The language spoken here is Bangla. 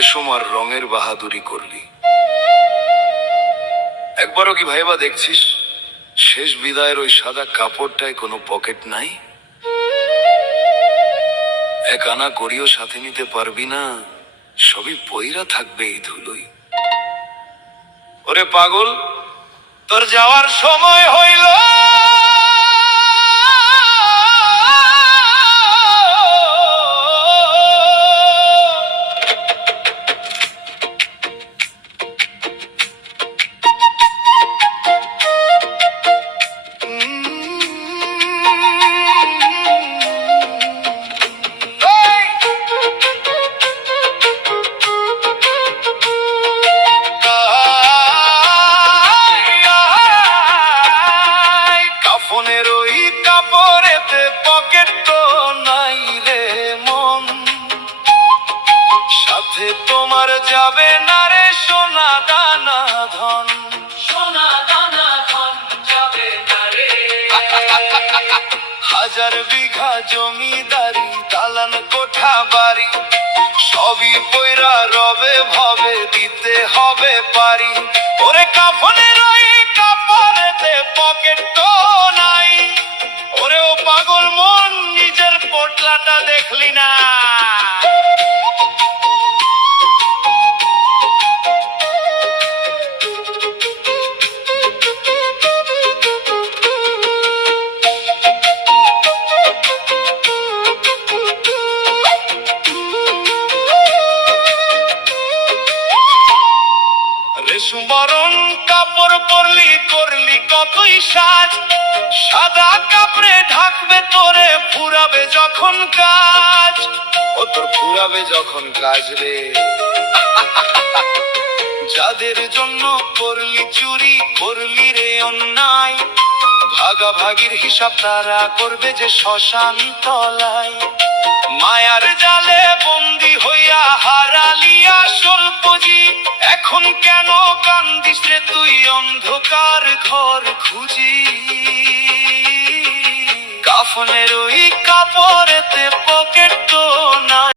রেশম আর রঙের বাহাদুরি করলি। একবারও কি ভাইবা দেখছিস শেষ বিদায়ের ওই সাদা কাপড়টায় কোনো পকেট নাই? এক আনা করিও সাথে নিতে পারবি না, সবই পইরা থাকবে এই ধুলোই। ওরে পাগল, তোর যাওয়ার সময় হইল। কাফনের ওই কাপড়েতে পকেট তো নাই রে মন, সাথে তোমার যাবে না রে সোনা দানা ধন। সোনা দানা ধন যাবে না রে। হাজার বিঘা জমিদারি, দালান কোঠা বাড়ি, সবই পয়রা রবে ভবে দিতে হবে পারি। ওরে কাফনের ওই কাপড়েতে পকেট তো নাই। ওরে ও পাগল মন, নিজের পোটলাটা দেখলি না? রেশম বরণ কাপড় পরলি, করলি কতই সাজ, সাদা কাপড়ে ঢাকবে তোরে ফুরাবে যখন কাজ। ও তোর ফুরাবে যখন কাজ রে। যাদের জন্য করলি চুরি, করলি রে অন্যায়, ভাগাভাগির হিসাব তারা করবে যে শ্মশান তলায়। মায়ার জালে বন্দি হইয়া হারালি আসল পুঁজি, এখন কেন কান্দিস রে তুই অন্ধকার ঘর খুঁজি? কাফনের ওই কাপড়েতে পকেট তো নাই।